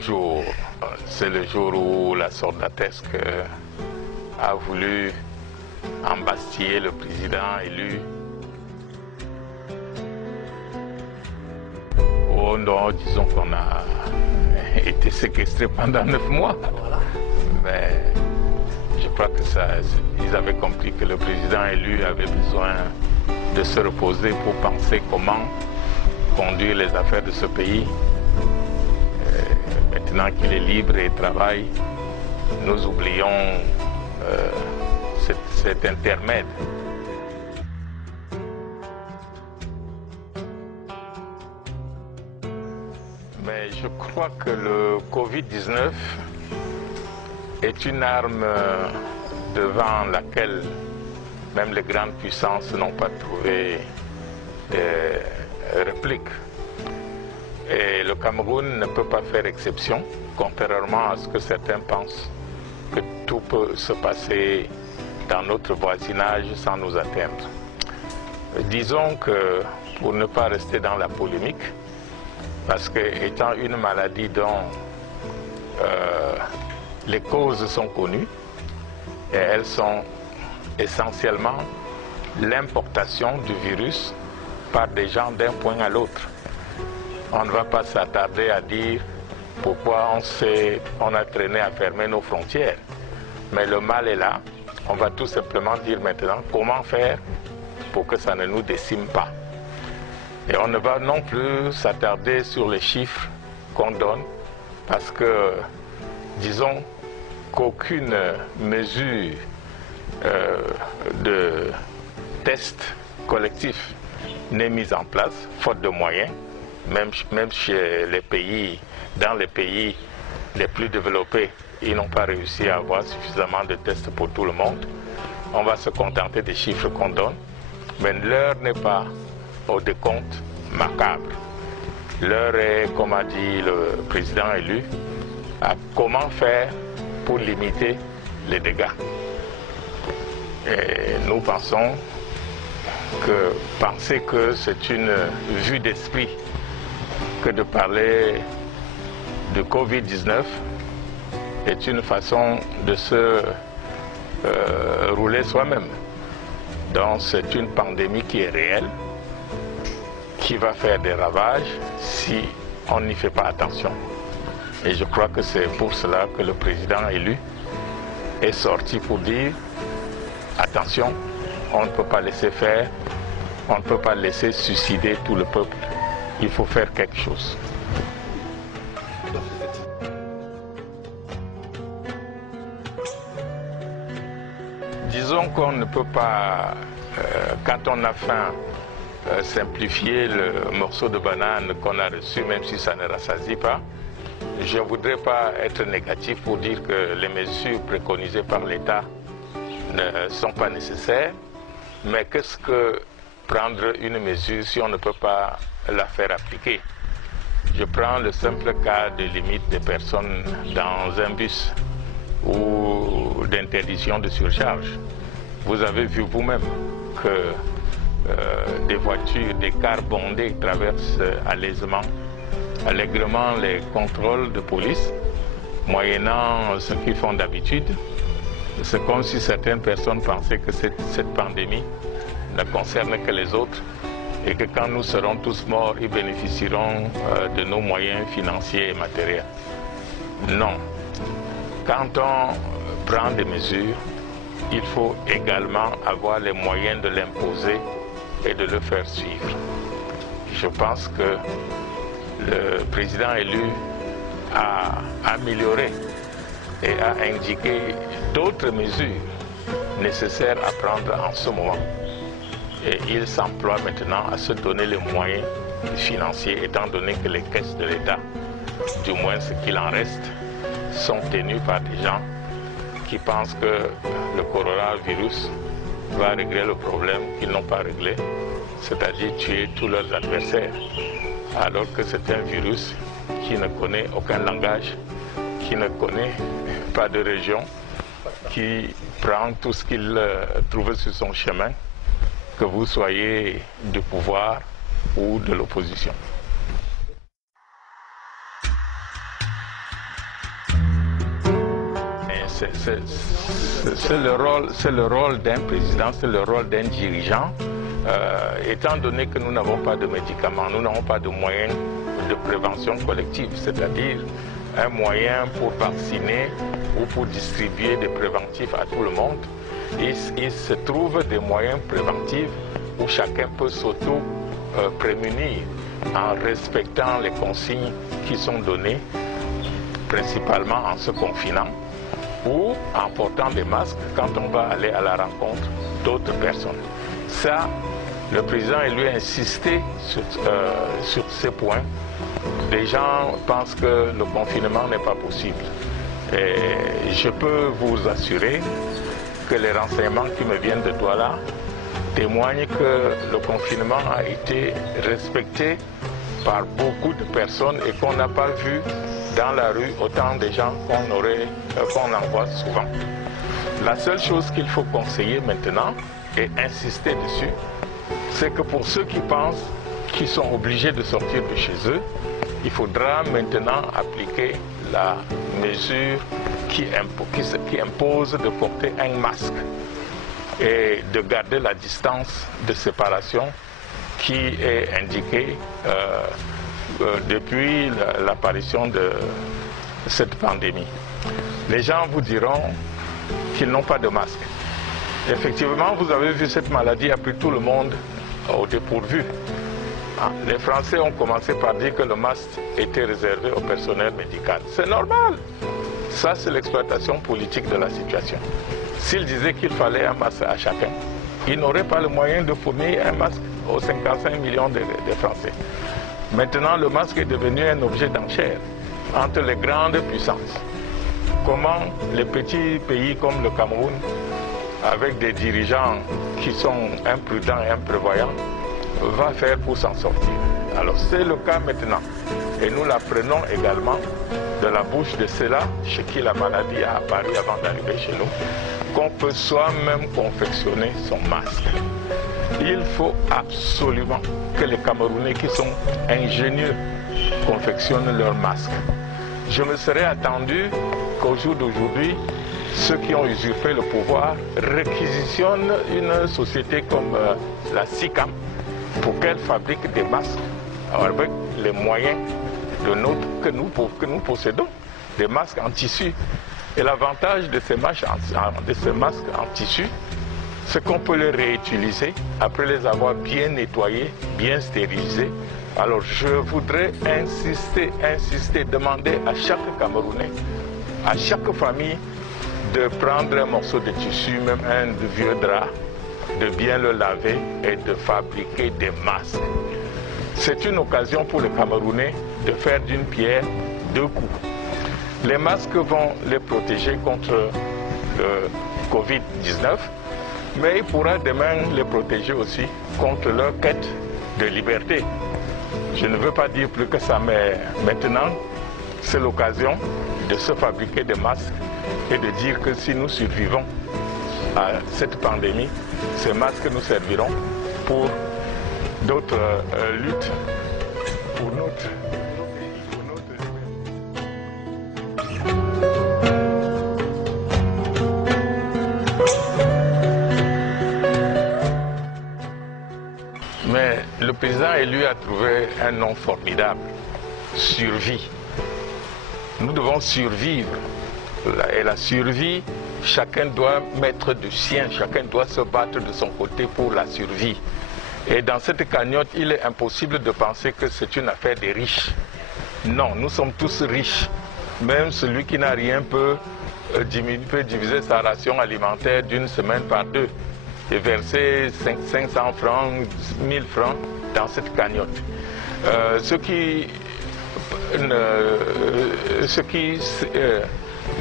grand jour. C'est le jour où la soldatesque a voulu embastiller le président élu. Oh non, disons qu'on a été séquestré pendant 9 mois. Mais je crois que ils avaient compris que le président élu avait besoin de se reposer pour penser comment conduire les affaires de ce pays. Maintenant qu'il est libre et travaille, nous oublions cet intermède. Mais je crois que le Covid-19 est une arme devant laquelle même les grandes puissances n'ont pas trouvé de réplique. Et le Cameroun ne peut pas faire exception, contrairement à ce que certains pensent, que tout peut se passer dans notre voisinage sans nous atteindre. Disons que, pour ne pas rester dans la polémique, parce que étant une maladie dont les causes sont connues, et elles sont essentiellement l'importation du virus par des gens d'un point à l'autre. On ne va pas s'attarder à dire pourquoi on a traîné à fermer nos frontières. Mais le mal est là. On va tout simplement dire maintenant comment faire pour que ça ne nous décime pas. Et on ne va non plus s'attarder sur les chiffres qu'on donne parce que, disons, qu'aucune mesure de test collectif n'est mise en place, faute de moyens. Même chez les pays, dans les pays les plus développés, ils n'ont pas réussi à avoir suffisamment de tests pour tout le monde. On va se contenter des chiffres qu'on donne, mais l'heure n'est pas au décompte macabre. L'heure est, comme a dit le président élu, à comment faire pour limiter les dégâts. Et nous pensons que penser que c'est une vue d'esprit que de parler de Covid-19 est une façon de se rouler soi-même. Donc c'est une pandémie qui est réelle, qui va faire des ravages si on n'y fait pas attention. Et je crois que c'est pour cela que le président élu est sorti pour dire attention, on ne peut pas laisser faire, on ne peut pas laisser suicider tout le peuple. Il faut faire quelque chose. Disons qu'on ne peut pas, quand on a faim, simplifier le morceau de banane qu'on a reçu, même si ça ne rassasie pas. Je ne voudrais pas être négatif pour dire que les mesures préconisées par l'État ne sont pas nécessaires, mais qu'est-ce que prendre une mesure si on ne peut pas la faire appliquer? Je prends le simple cas de limite des personnes dans un bus ou d'interdiction de surcharge. Vous avez vu vous-même que des voitures, des cars bondés traversent allègrement les contrôles de police, moyennant ce qu'ils font d'habitude. C'est comme si certaines personnes pensaient que cette pandémie ne concerne que les autres et que quand nous serons tous morts, ils bénéficieront de nos moyens financiers et matériels. Non. Quand on prend des mesures, il faut également avoir les moyens de l'imposer et de le faire suivre. Je pense que le président élu a amélioré et a indiqué d'autres mesures nécessaires à prendre en ce moment. Et il s'emploie maintenant à se donner les moyens financiers, étant donné que les caisses de l'État, du moins ce qu'il en reste, sont tenues par des gens qui pensent que le coronavirus va régler le problème qu'ils n'ont pas réglé, c'est-à-dire tuer tous leurs adversaires, alors que c'est un virus qui ne connaît aucun langage, qui ne connaît pas de région, qui prend tout ce qu'il trouve sur son chemin, que vous soyez du pouvoir ou de l'opposition. c'est le rôle d'un président, c'est le rôle d'un dirigeant. Étant donné que nous n'avons pas de médicaments, nous n'avons pas de moyens de prévention collective, c'est-à-dire un moyen pour vacciner ou pour distribuer des préventifs à tout le monde. Il se trouve des moyens préventifs où chacun peut s'auto-prémunir en respectant les consignes qui sont données, principalement en se confinant ou en portant des masques quand on va aller à la rencontre d'autres personnes. Ça, le président lui a insisté sur ces points. Les gens pensent que le confinement n'est pas possible. Et je peux vous assurer que les renseignements qui me viennent de Douala témoignent que le confinement a été respecté par beaucoup de personnes et qu'on n'a pas vu dans la rue autant de gens qu'on en voit souvent. La seule chose qu'il faut conseiller maintenant et insister dessus, c'est que pour ceux qui pensent qu'ils sont obligés de sortir de chez eux, il faudra maintenant appliquer la mesure qui impose de porter un masque et de garder la distance de séparation qui est indiquée depuis l'apparition de cette pandémie. Les gens vous diront qu'ils n'ont pas de masque. Effectivement, vous avez vu, cette maladie a pris tout le monde au dépourvu. Les Français ont commencé par dire que le masque était réservé au personnel médical. C'est normal. Ça, c'est l'exploitation politique de la situation. S'ils disaient qu'il fallait un masque à chacun, ils n'auraient pas le moyen de fournir un masque aux 55 millions de Français. Maintenant, le masque est devenu un objet d'enchère entre les grandes puissances. Comment les petits pays comme le Cameroun, avec des dirigeants qui sont imprudents et imprévoyants, va faire pour s'en sortir? Alors c'est le cas maintenant. Et nous l'apprenons également de la bouche de ceux-là, chez qui la maladie a apparu avant d'arriver chez nous, qu'on peut soi-même confectionner son masque. Il faut absolument que les Camerounais qui sont ingénieux confectionnent leur masque. Je me serais attendu qu'au jour d'aujourd'hui, ceux qui ont usurpé le pouvoir réquisitionnent une société comme la SICAM pour qu'elle fabrique des masques avec les moyens que nous possédons, des masques en tissu. Et l'avantage de ces masques en tissu, c'est qu'on peut les réutiliser après les avoir bien nettoyés, bien stérilisés. Alors je voudrais insister, demander à chaque Camerounais, à chaque famille, de prendre un morceau de tissu, même un vieux drap, de bien le laver et de fabriquer des masques. C'est une occasion pour les Camerounais de faire d'une pierre deux coups. Les masques vont les protéger contre le Covid-19, mais il pourra demain les protéger aussi contre leur quête de liberté. Je ne veux pas dire plus que ça, mais maintenant, c'est l'occasion de se fabriquer des masques et de dire que si nous survivons à cette pandémie, ces masques nous serviront pour d'autres luttes, pour notre Mais le président élu a trouvé un nom formidable, survie. Nous devons survivre. Et la survie, chacun doit mettre du sien, chacun doit se battre de son côté pour la survie. Et dans cette cagnotte, il est impossible de penser que c'est une affaire des riches. Non, nous sommes tous riches. Même celui qui n'a rien peut diviser sa ration alimentaire d'une semaine par deux et verser 500 francs, 1000 francs dans cette cagnotte. Ceux qui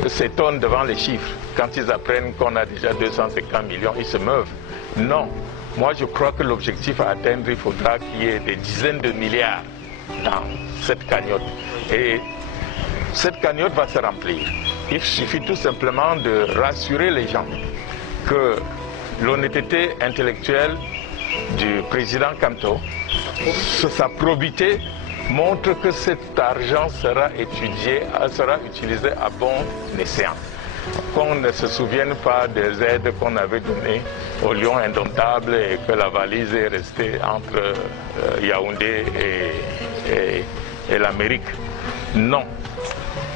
s'étonnent devant les chiffres, quand ils apprennent qu'on a déjà 250 millions, ils se meuvent. Non, moi je crois que l'objectif à atteindre, il faudra qu'il y ait des dizaines de milliards dans cette cagnotte. Et cette cagnotte va se remplir. Il suffit tout simplement de rassurer les gens que l'honnêteté intellectuelle du président Kamto, sa probité, montre que cet argent sera utilisé à bon escient. qu'on ne se souvienne pas des aides qu'on avait données au Lion indomptable et que la valise est restée entre Yaoundé et l'Amérique. Non,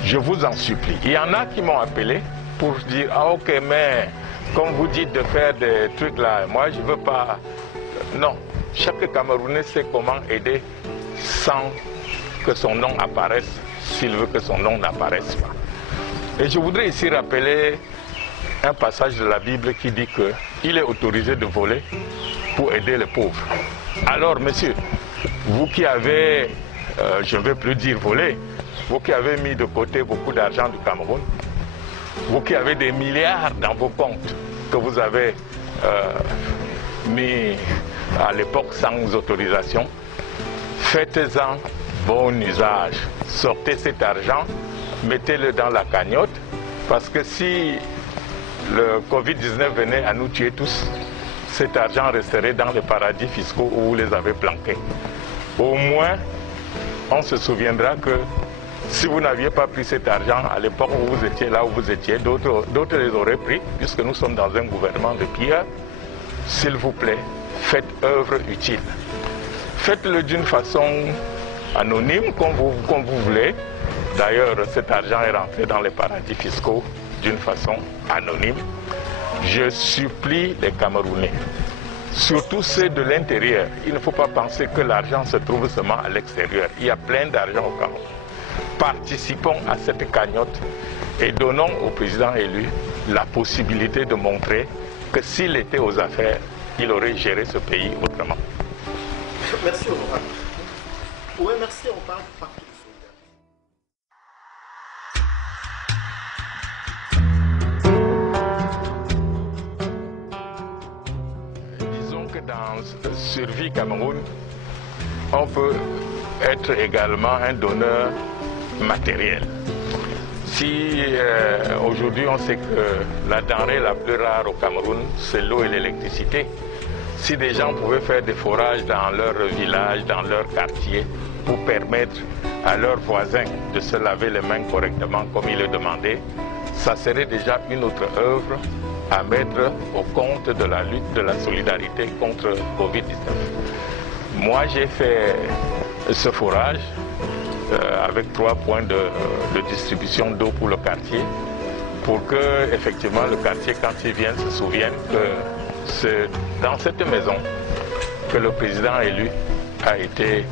je vous en supplie. Il y en a qui m'ont appelé pour dire « Ah ok, mais comme vous dites de faire des trucs là, moi je ne veux pas... » Non, chaque Camerounais sait comment aider sans que son nom apparaisse, s'il veut que son nom n'apparaisse pas. Et je voudrais ici rappeler un passage de la Bible qui dit qu'il est autorisé de voler pour aider les pauvres. Alors, messieurs, vous qui avez, je ne vais plus dire voler, vous qui avez mis de côté beaucoup d'argent du Cameroun, vous qui avez des milliards dans vos comptes que vous avez mis à l'époque sans autorisation, faites-en bon usage. Sortez cet argent, mettez-le dans la cagnotte, parce que si le Covid-19 venait à nous tuer tous, cet argent resterait dans les paradis fiscaux où vous les avez planqués. Au moins, on se souviendra que si vous n'aviez pas pris cet argent à l'époque où vous étiez là où vous étiez, d'autres les auraient pris, puisque nous sommes dans un gouvernement de pillards. S'il vous plaît, faites œuvre utile. Faites-le d'une façon anonyme, comme vous voulez. D'ailleurs, cet argent est rentré dans les paradis fiscaux d'une façon anonyme. Je supplie les Camerounais, surtout ceux de l'intérieur. Il ne faut pas penser que l'argent se trouve seulement à l'extérieur. Il y a plein d'argent au Cameroun. Participons à cette cagnotte et donnons au président élu la possibilité de montrer que s'il était aux affaires, il aurait géré ce pays autrement. Merci, honorable. Oui, merci, on parle partout. Disons que dans Survie Cameroun, on peut être également un donneur matériel. Si aujourd'hui on sait que la denrée la plus rare au Cameroun, c'est l'eau et l'électricité, si des gens pouvaient faire des forages dans leur village, dans leur quartier, pour permettre à leurs voisins de se laver les mains correctement comme il le demandait, ça serait déjà une autre œuvre à mettre au compte de la lutte, de la solidarité contre Covid-19. Moi, j'ai fait ce forage avec 3 points de distribution d'eau pour le quartier, pour que, effectivement, le quartier, quand il vient, se souvienne que c'est dans cette maison que le président élu a été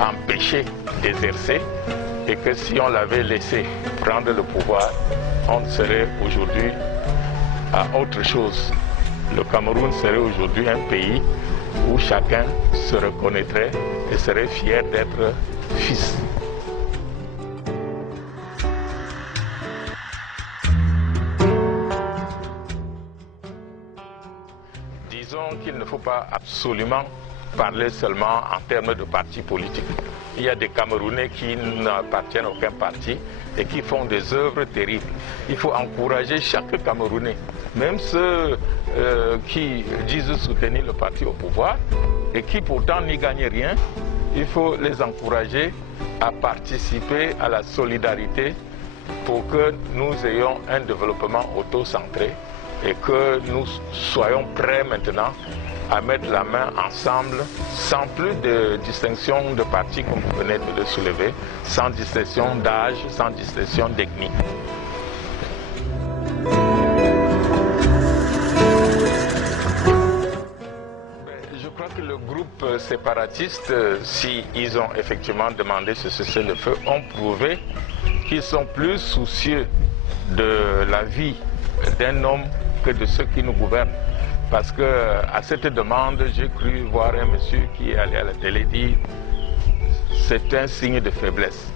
empêché d'exercer et que si on l'avait laissé prendre le pouvoir, on serait aujourd'hui à autre chose. Le Cameroun serait aujourd'hui un pays où chacun se reconnaîtrait et serait fier d'être fils. Disons qu'il ne faut pas absolument parler seulement en termes de partis politiques. Il y a des Camerounais qui n'appartiennent à aucun parti et qui font des œuvres terribles. Il faut encourager chaque Camerounais, même ceux qui disent soutenir le parti au pouvoir et qui pourtant n'y gagnent rien. Il faut les encourager à participer à la solidarité pour que nous ayons un développement auto-centré et que nous soyons prêts maintenant à mettre la main ensemble, sans plus de distinction de parti comme vous venez de le soulever, sans distinction d'âge, sans distinction d'ethnie. Je crois que le groupe séparatiste, s'ils ont effectivement demandé ce cessez-le-feu, ont prouvé qu'ils sont plus soucieux de la vie d'un homme que de ceux qui nous gouvernent. Parce qu'à cette demande, j'ai cru voir un monsieur qui est allé à la télé dire c'est un signe de faiblesse.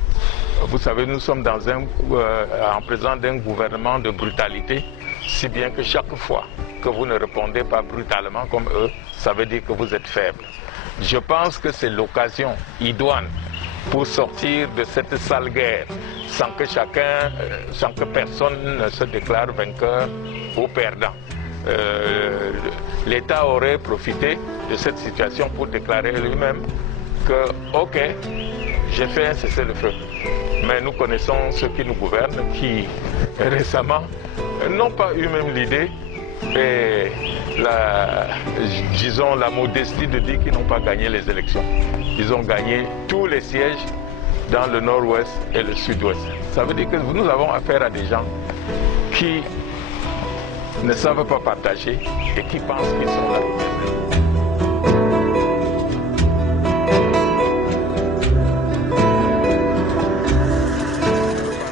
Vous savez, nous sommes en présence d'un gouvernement de brutalité, si bien que chaque fois que vous ne répondez pas brutalement comme eux, ça veut dire que vous êtes faible. Je pense que c'est l'occasion idoine pour sortir de cette sale guerre sans que personne ne se déclare vainqueur ou perdant. L'État aurait profité de cette situation pour déclarer lui-même que, ok, j'ai fait un cessez-le-feu. Mais nous connaissons ceux qui nous gouvernent, qui récemment n'ont pas eu même l'idée et disons la modestie de dire qu'ils n'ont pas gagné les élections. Ils ont gagné tous les sièges dans le nord-ouest et le sud-ouest. Ça veut dire que nous avons affaire à des gens qui ne savent pas partager et qui pensent qu'ils sont là.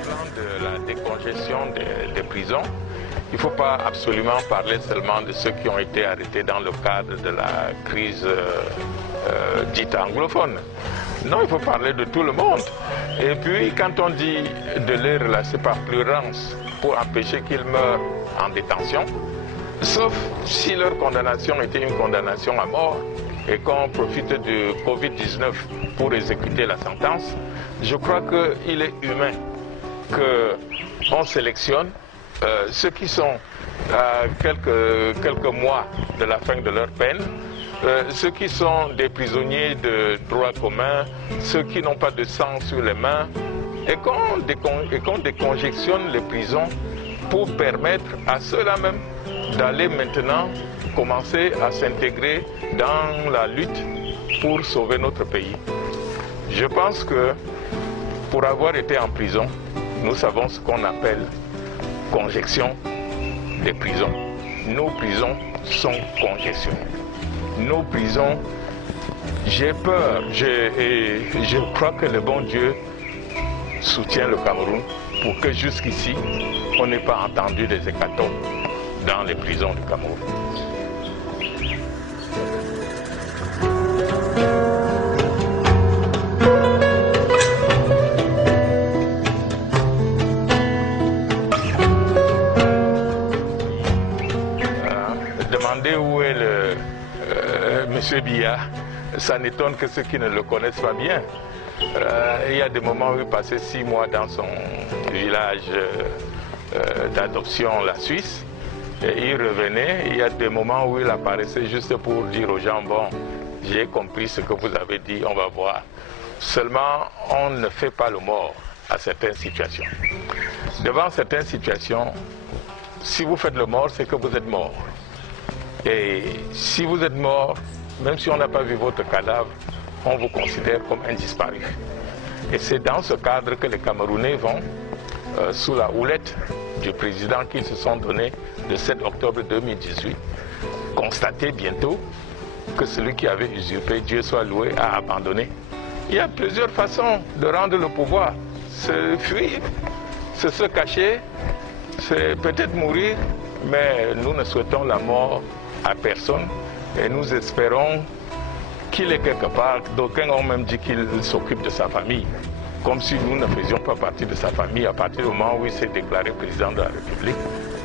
Parlant de la décongestion des prisons, il ne faut pas absolument parler seulement de ceux qui ont été arrêtés dans le cadre de la crise dite anglophone. Non, il faut parler de tout le monde. Et puis, quand on dit de les relasser par plurance pour empêcher qu'ils meurent en détention, sauf si leur condamnation était une condamnation à mort et qu'on profite du Covid-19 pour exécuter la sentence, je crois qu'il est humain qu'on sélectionne ceux qui sont à quelques mois de la fin de leur peine, ceux qui sont des prisonniers de droit commun, ceux qui n'ont pas de sang sur les mains, et qu'on décongestionne les prisons pour permettre à ceux-là même d'aller maintenant commencer à s'intégrer dans la lutte pour sauver notre pays. Je pense que pour avoir été en prison, nous savons ce qu'on appelle congestion des prisons. Nos prisons sont congestionnées. Nos prisons, j'ai peur, et je crois que le bon Dieu soutient le Cameroun pour que jusqu'ici, on n'ait pas entendu des hécatombes dans les prisons du Cameroun. Demandez où est Monsieur Biya, ça n'étonne que ceux qui ne le connaissent pas bien. Il y a des moments où il passait 6 mois dans son village d'adoption, la Suisse, et il revenait. Il y a des moments où il apparaissait juste pour dire aux gens, bon, j'ai compris ce que vous avez dit, on va voir. Seulement, on ne fait pas le mort à certaines situations. Devant certaines situations, si vous faites le mort, c'est que vous êtes mort. Et si vous êtes mort, même si on n'a pas vu votre cadavre, on vous considère comme un disparu. Et c'est dans ce cadre que les Camerounais vont, sous la houlette du président qu'ils se sont donné le 7 octobre 2018, constater bientôt que celui qui avait usurpé, Dieu soit loué, a abandonné. Il y a plusieurs façons de rendre le pouvoir. Se fuir, c'est se cacher, c'est peut-être mourir, mais nous ne souhaitons la mort à personne et nous espérons qu'il est quelque part. D'aucuns ont même dit qu'il s'occupe de sa famille, comme si nous ne faisions pas partie de sa famille. À partir du moment où il s'est déclaré président de la République,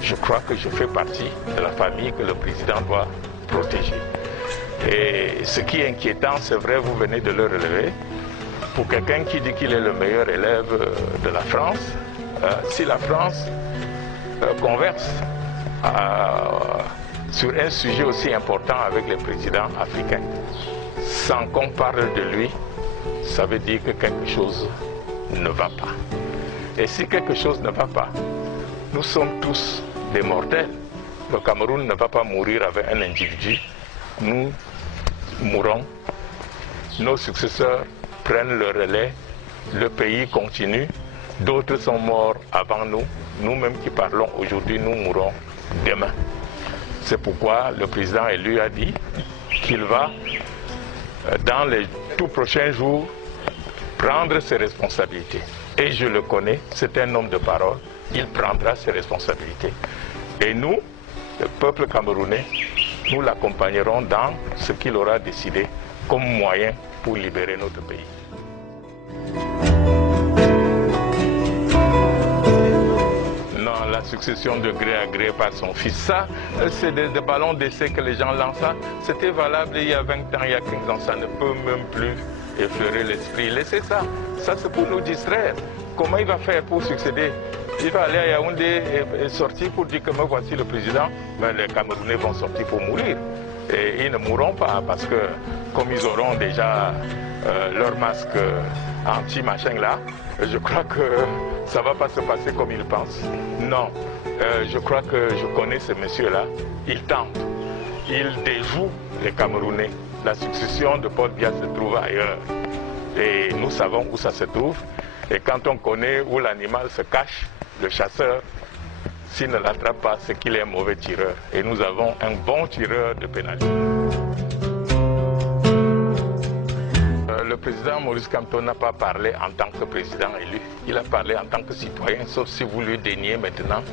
je crois que je fais partie de la famille que le président doit protéger. Et ce qui est inquiétant, c'est vrai, vous venez de le relever, pour quelqu'un qui dit qu'il est le meilleur élève de la France, si la France converse sur un sujet aussi important avec les présidents africains, sans qu'on parle de lui, ça veut dire que quelque chose ne va pas. Et si quelque chose ne va pas, nous sommes tous des mortels. Le Cameroun ne va pas mourir avec un individu. Nous mourrons, nos successeurs prennent le relais, le pays continue, d'autres sont morts avant nous. Nous-mêmes qui parlons aujourd'hui, nous mourrons demain. C'est pourquoi le président élu a dit qu'il va, dans les tout prochains jours, prendre ses responsabilités. Et je le connais, c'est un homme de parole, il prendra ses responsabilités. Et nous, le peuple camerounais, nous l'accompagnerons dans ce qu'il aura décidé comme moyen pour libérer notre pays. La succession de gré à gré par son fils. Ça, c'est des ballons d'essai que les gens lancent. C'était valable il y a 20 ans, il y a 15 ans. Ça ne peut même plus effleurer l'esprit. Laissez ça. Ça, c'est pour nous distraire. Comment il va faire pour succéder? Il va aller à Yaoundé et sortir pour dire que moi, voici le président. Ben, les Camerounais vont sortir pour mourir. Et ils ne mourront pas parce que comme ils auront déjà leur masque anti-machin là, je crois que ça ne va pas se passer comme ils pensent. Non, je crois que je connais ces messieurs-là. Ils tentent, ils déjouent les Camerounais. La succession de Paul Biya se trouve ailleurs. Et nous savons où ça se trouve. Et quand on connaît où l'animal se cache, le chasseur, s'il ne l'attrape pas, c'est qu'il est un mauvais tireur. Et nous avons un bon tireur de pénalty. Le président Maurice Kamto n'a pas parlé en tant que président élu. Il a parlé en tant que citoyen, sauf si vous lui déniez maintenant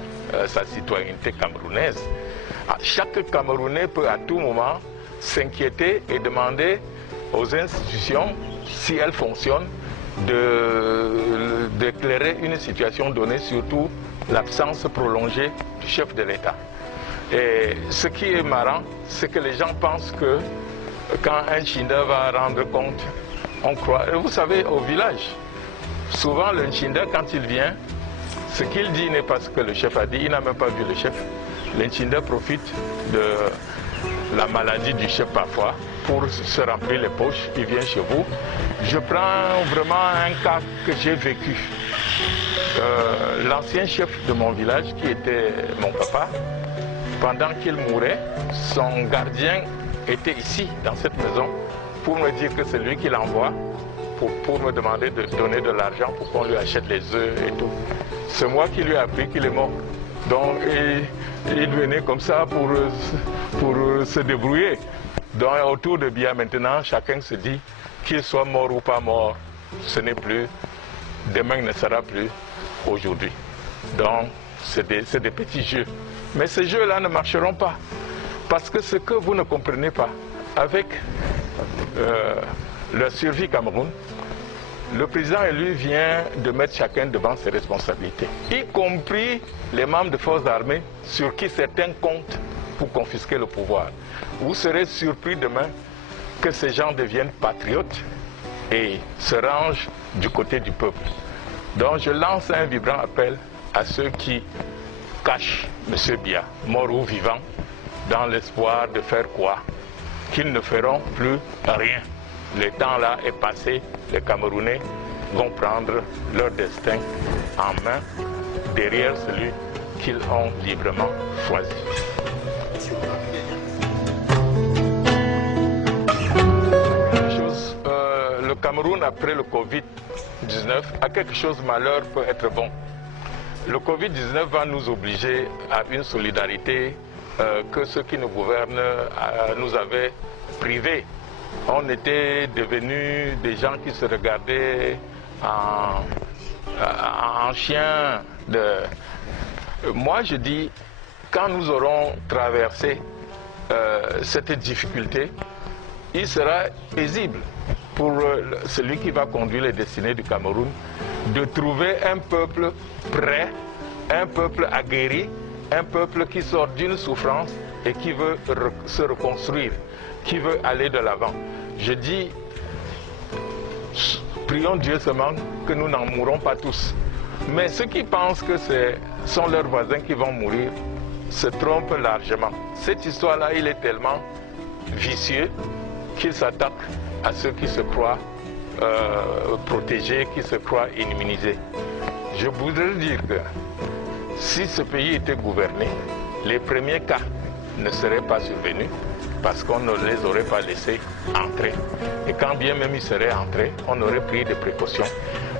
sa citoyenneté camerounaise. Chaque Camerounais peut à tout moment s'inquiéter et demander aux institutions, si elles fonctionnent, d'éclairer une situation donnée, surtout l'absence prolongée du chef de l'État. Et ce qui est marrant, c'est que les gens pensent que quand un Nchinda va rendre compte, on croit. Et vous savez, au village, souvent le Nchinda, quand il vient, ce qu'il dit n'est pas ce que le chef a dit, il n'a même pas vu le chef. Le Nchinda profite de la maladie du chef parfois pour se remplir les poches, il vient chez vous. Je prends vraiment un cas que j'ai vécu. L'ancien chef de mon village, qui était mon papa, pendant qu'il mourait, son gardien était ici, dans cette maison, pour me dire que c'est lui qui l'envoie, pour me demander de donner de l'argent pour qu'on lui achète les œufs et tout. C'est moi qui lui ai appris qu'il est mort. Donc il venait comme ça pour se débrouiller. Donc autour de Biya maintenant, chacun se dit qu'il soit mort ou pas mort, ce n'est plus, demain ne sera plus aujourd'hui. Donc c'est des petits jeux. Mais ces jeux-là ne marcheront pas. Parce que ce que vous ne comprenez pas, avec la survie Cameroun, le président élu vient de mettre chacun devant ses responsabilités, y compris les membres de forces armées sur qui certains comptent pour confisquer le pouvoir. Vous serez surpris demain que ces gens deviennent patriotes et se rangent du côté du peuple. Donc je lance un vibrant appel à ceux qui cachent M. Biya, mort ou vivant, dans l'espoir de faire quoi? Qu'ils ne feront plus rien. Le temps là est passé, les Camerounais vont prendre leur destin en main derrière celui qu'ils ont librement choisi. Le Cameroun, après le Covid-19, a quelque chose, malheur peut être bon. Le Covid-19 va nous obliger à une solidarité que ceux qui nous gouvernent nous avaient privés. On était devenus des gens qui se regardaient en chiens. Moi, je dis, quand nous aurons traversé cette difficulté, il sera paisible pour celui qui va conduire les destinées du Cameroun de trouver un peuple prêt, un peuple aguerri, un peuple qui sort d'une souffrance et qui veut se reconstruire, qui veut aller de l'avant. Je dis, prions Dieu seulement que nous n'en mourrons pas tous. Mais ceux qui pensent que ce sont leurs voisins qui vont mourir se trompent largement. Cette histoire-là, il est tellement vicieux qu'il s'attaque à ceux qui se croient protégés, qui se croient immunisés. Je voudrais dire que si ce pays était gouverné, les premiers cas ne seraient pas survenus parce qu'on ne les aurait pas laissés entrer. Et quand bien même ils seraient entrés, on aurait pris des précautions.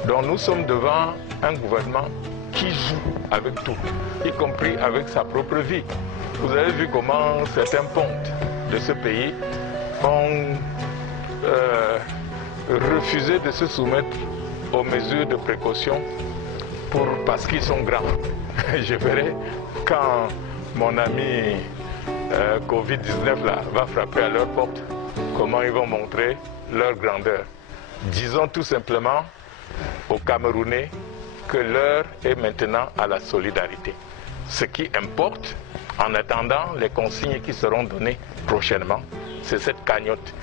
Donc nous sommes devant un gouvernement qui joue avec tout, y compris avec sa propre vie. Vous avez vu comment certains pontes de ce pays ont refusé de se soumettre aux mesures de précaution parce qu'ils sont grands. Je verrai quand mon ami Covid-19 là, va frapper à leur porte, comment ils vont montrer leur grandeur. Disons tout simplement aux Camerounais que l'heure est maintenant à la solidarité. Ce qui importe, en attendant les consignes qui seront données prochainement, c'est cette cagnotte.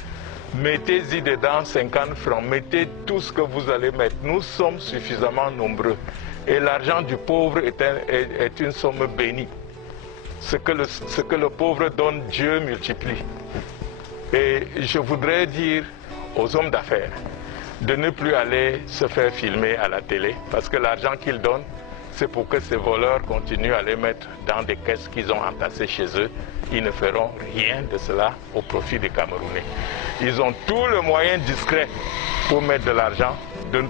Mettez-y dedans 50 francs, mettez tout ce que vous allez mettre. Nous sommes suffisamment nombreux. Et l'argent du pauvre est une somme bénie. Ce que le pauvre donne, Dieu multiplie. Et je voudrais dire aux hommes d'affaires de ne plus aller se faire filmer à la télé, parce que l'argent qu'ils donnent, c'est pour que ces voleurs continuent à les mettre dans des caisses qu'ils ont entassées chez eux. Ils ne feront rien de cela au profit des Camerounais. Ils ont tout le moyen discret pour mettre de l'argent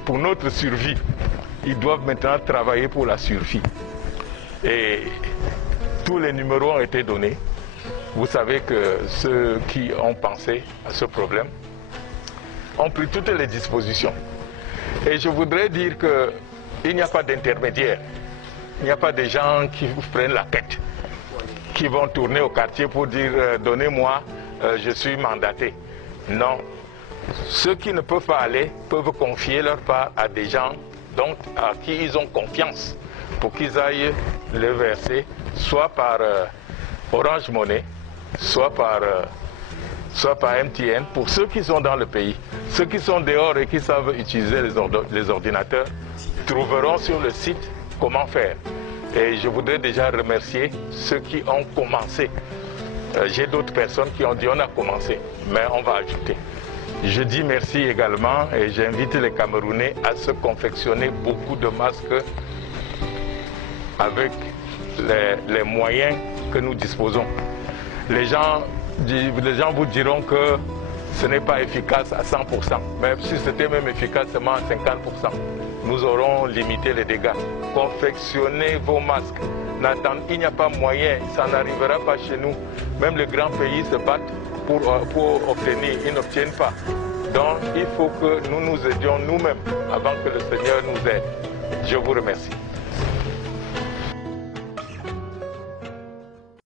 pour notre survie. Ils doivent maintenant travailler pour la survie. Et tous les numéros ont été donnés. Vous savez que ceux qui ont pensé à ce problème ont pris toutes les dispositions. Et je voudrais dire qu'il n'y a pas d'intermédiaire. Il n'y a pas de gens qui vous prennent la tête, qui vont tourner au quartier pour dire « donnez-moi, je suis mandaté ». Non. Ceux qui ne peuvent pas aller peuvent confier leur part à des gens à qui ils ont confiance pour qu'ils aillent les verser, soit par Orange Money, soit par MTN, pour ceux qui sont dans le pays. Ceux qui sont dehors et qui savent utiliser les ordinateurs trouveront sur le site comment faire. Et je voudrais déjà remercier ceux qui ont commencé. J'ai d'autres personnes qui ont dit on a commencé, mais on va ajouter. Je dis merci également et j'invite les Camerounais à se confectionner beaucoup de masques avec les moyens que nous disposons. Les gens vous diront que ce n'est pas efficace à 100%, mais si c'était même efficace seulement à 50%, nous aurons limité les dégâts. Confectionnez vos masques. Il n'y a pas moyen, ça n'arrivera pas chez nous. Même les grands pays se battent pour obtenir, ils n'obtiennent pas. Donc il faut que nous nous aidions nous-mêmes avant que le Seigneur nous aide. Je vous remercie.